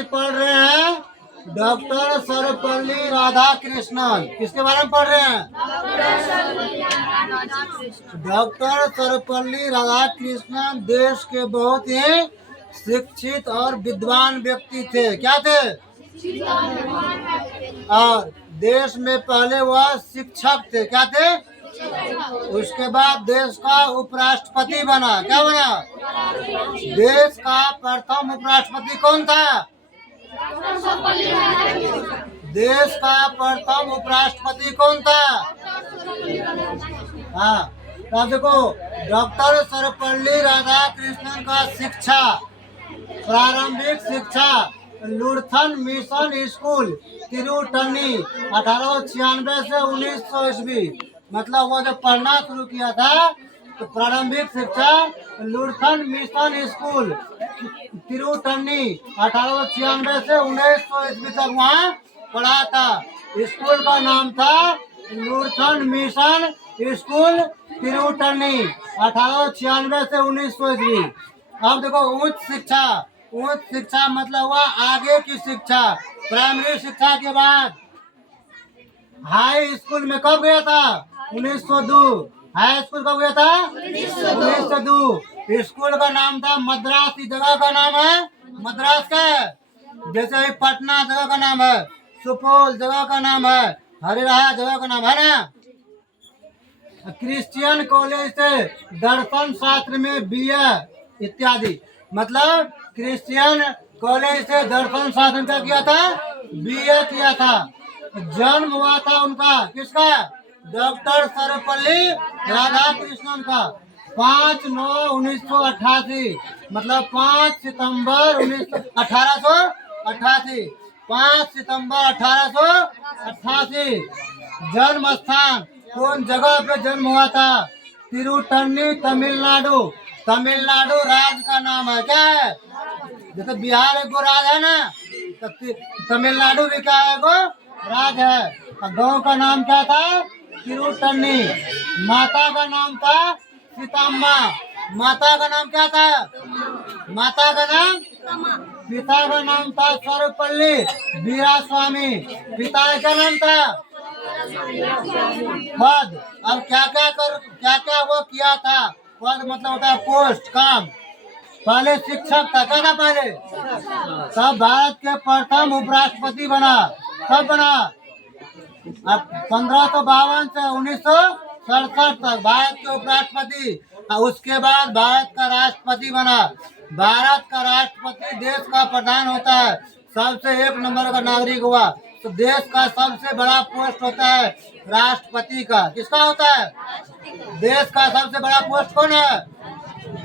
आज पढ़ रहे हैं डॉक्टर सर्वपल्ली राधाकृष्णन। किसके बारे में पढ़ रहे हैं? डॉक्टर सर्वपल्ली राधाकृष्णन देश के बहुत ही शिक्षित और विद्वान व्यक्ति थे। क्या थे? और देश में पहले वह शिक्षक थे। क्या थे? उसके बाद देश का उपराष्ट्रपति बना। क्या बना? देश का प्रथम उपराष्ट्रपति कौन था? देश का प्रथम उपराष्ट्रपति कौन था? हाँ, तो देखो डॉक्टर सर्वपल्ली राधाकृष्णन का शिक्षा, प्रारंभिक शिक्षा लुर्थन मिशन स्कूल तिरुटनी 1896 से 1900 ईस्वी। मतलब वो जब पढ़ना शुरू किया था तो प्रारंभिक शिक्षा लुर्थन मिशन स्कूल तिरुटनी 1896 से 1900 ईस्वी तक वहाँ पढ़ा था। स्कूल का नाम था लुर्थन मिशन स्कूल तिरुटनी 1896 से 1900 ईस्वी। अब देखो उच्च शिक्षा मतलब हुआ आगे की शिक्षा। प्राइमरी शिक्षा के बाद हाई स्कूल में कब गया था? 1902। हाई स्कूल कब गया था? 1902। स्कूल का नाम था मद्रास। इस जगह का नाम है मद्रास का। जैसे पटना जगह का नाम है, सुपौल जगह का नाम है, हरिराया जगह का नाम है ना। क्रिश्चियन कॉलेज से दर्शन शास्त्र में बीए इत्यादि। मतलब क्रिश्चियन कॉलेज से दर्शन शास्त्र का किया था, बीए किया था। जन्म हुआ था उनका, किसका? डॉक्टर सर्वपल्ली राधाकृष्णन का 5/9/1988। मतलब 5 सितंबर 1888। 5 सितंबर 1888। जन्म स्थान कौन जगह पे जन्म हुआ था? तिरुटनी, तमिलनाडु। तमिलनाडु राज्य का नाम है। क्या है? जैसे बिहार एक गो राज्य है ना, तो तमिलनाडु भी क्या है? एगो राज्य है। गांव का नाम क्या था? तिरुटनी। माता का नाम था सीताम्मा। माता का नाम क्या था? माता का नाम? पिता का नाम था सर्वपल्ली वीरास्वामी। पिता का नाम था पद। अब क्या वो किया था? पद मतलब होता है पोस्ट, काम। पहले शिक्षक था। क्या था पहले? तब भारत के प्रथम उपराष्ट्रपति बना। कब बना? अब 1552 से 1967 तक भारत के उपराष्ट्रपति। उसके बाद भारत का राष्ट्रपति बना। भारत का राष्ट्रपति देश का प्रधान होता है, सबसे 1 नंबर का नागरिक हुआ। तो देश का सबसे बड़ा पोस्ट होता है राष्ट्रपति का। किसका होता है? देश का सबसे बड़ा पोस्ट कौन है?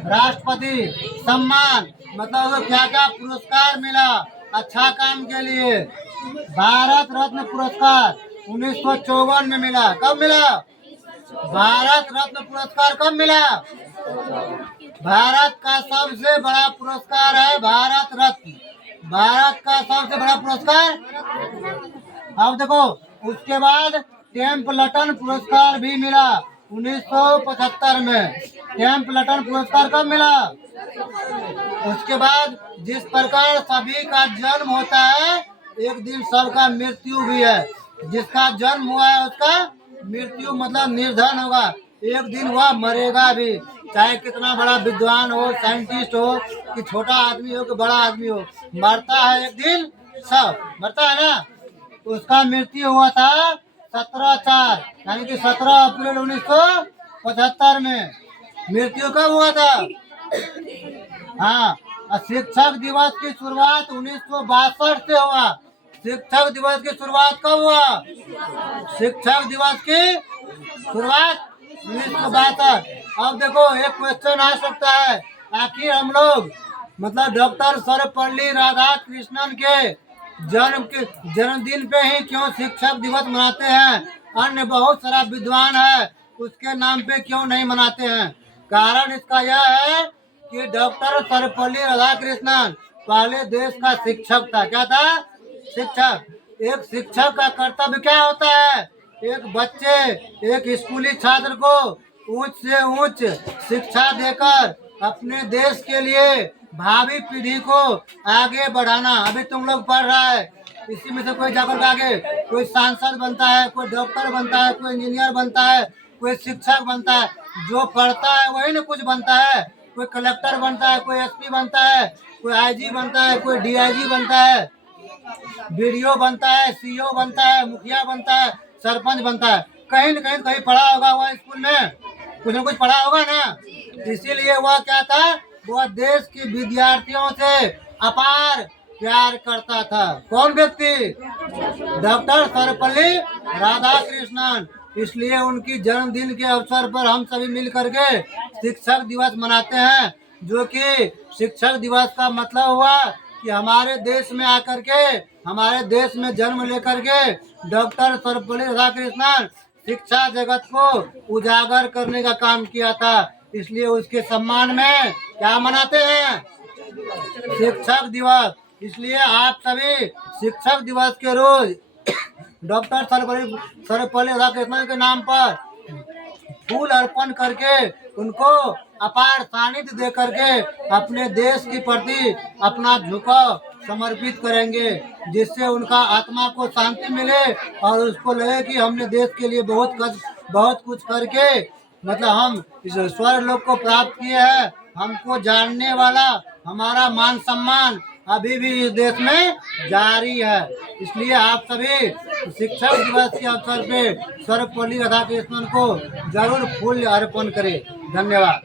राष्ट्रपति। सम्मान मतलब क्या क्या पुरस्कार मिला अच्छा काम के लिए? भारत रत्न पुरस्कार 1954 में मिला। कब मिला? भारत रत्न पुरस्कार कब मिला? भारत का सबसे बड़ा पुरस्कार है भारत रत्न। भारत का सबसे बड़ा पुरस्कार। अब देखो उसके बाद टेम्पल्टन पुरस्कार भी मिला 1975 में। टेम्पल्टन पुरस्कार कब मिला? उसके बाद जिस प्रकार सभी का जन्म होता है, एक दिन सबका मृत्यु भी है। जिसका जन्म हुआ है उसका मृत्यु मतलब निर्धन होगा। एक दिन वह मरेगा भी, चाहे कितना बड़ा विद्वान हो, साइंटिस्ट हो, कि छोटा आदमी हो कि बड़ा आदमी हो, मरता है एक दिन। सब मरता है ना। उसका मृत्यु हुआ था 17/4 यानी कि 17 अप्रैल 1975 में। मृत्यु कब हुआ था? हाँ, शिक्षक दिवस की शुरुआत 1962 से हुआ। शिक्षक दिवस की शुरुआत कब हुआ? शिक्षक दिवस की शुरुआत 1962। अब देखो एक क्वेश्चन आ सकता है, आखिर हम लोग मतलब डॉक्टर सर्वपल्ली राधाकृष्णन के जन्मदिन पे ही क्यों शिक्षक दिवस मनाते हैं? अन्य बहुत सारा विद्वान है, उसके नाम पे क्यों नहीं मनाते हैं? कारण इसका यह है कि डॉक्टर सर्वपल्ली राधाकृष्णन पहले देश का शिक्षक था। क्या था? शिक्षक। एक शिक्षक का कर्तव्य क्या होता है? एक बच्चे, एक स्कूली छात्र को ऊंच से ऊंच शिक्षा देकर अपने देश के लिए भावी पीढ़ी को आगे बढ़ाना। अभी तुम लोग पढ़ रहा है, इसी में से कोई जाकर के आगे कोई सांसद बनता है, कोई डॉक्टर बनता है, कोई इंजीनियर बनता है, कोई शिक्षक बनता है। जो पढ़ता है वही ना कुछ बनता है। कोई कलेक्टर बनता है, कोई एसपी बनता है, कोई आईजी बनता है, कोई डीआईजी बनता है, बीडीओ बनता है, सीईओ बनता है, मुखिया बनता है, सरपंच बनता है। कहीं न कहीं कहीं पढ़ा होगा वह स्कूल में, कुछ न कुछ पढ़ा होगा ना। इसीलिए वह क्या था, वह देश के विद्यार्थियों से अपार प्यार करता था। कौन व्यक्ति? डॉक्टर सर्वपल्ली राधाकृष्णन। इसलिए उनकी जन्मदिन के अवसर पर हम सभी मिल करके शिक्षक दिवस मनाते हैं, जो कि शिक्षक दिवस का मतलब हुआ कि हमारे देश में आकर के, हमारे देश में जन्म लेकर के डॉक्टर सर्वपल्ली राधाकृष्णन शिक्षा जगत को उजागर करने का काम किया था। इसलिए उसके सम्मान में क्या मनाते हैं? शिक्षक दिवस। इसलिए आप सभी शिक्षक दिवस के रोज डॉक्टर सर्वपल्ली राधाकृष्णन के नाम पर फूल अर्पण करके उनको अपार सानिध्य दे करके अपने देश के प्रति अपना झुकाव समर्पित करेंगे, जिससे उनका आत्मा को शांति मिले और उसको लगे कि हमने देश के लिए बहुत कुछ करके मतलब हम इस स्वर्ग लोक को प्राप्त किए हैं। हमको जानने वाला हमारा मान सम्मान अभी भी इस देश में जारी है। इसलिए आप सभी शिक्षक दिवस के अवसर पे सर्वपल्ली राधाकृष्णन को जरूर फूल अर्पण करें। धन्यवाद।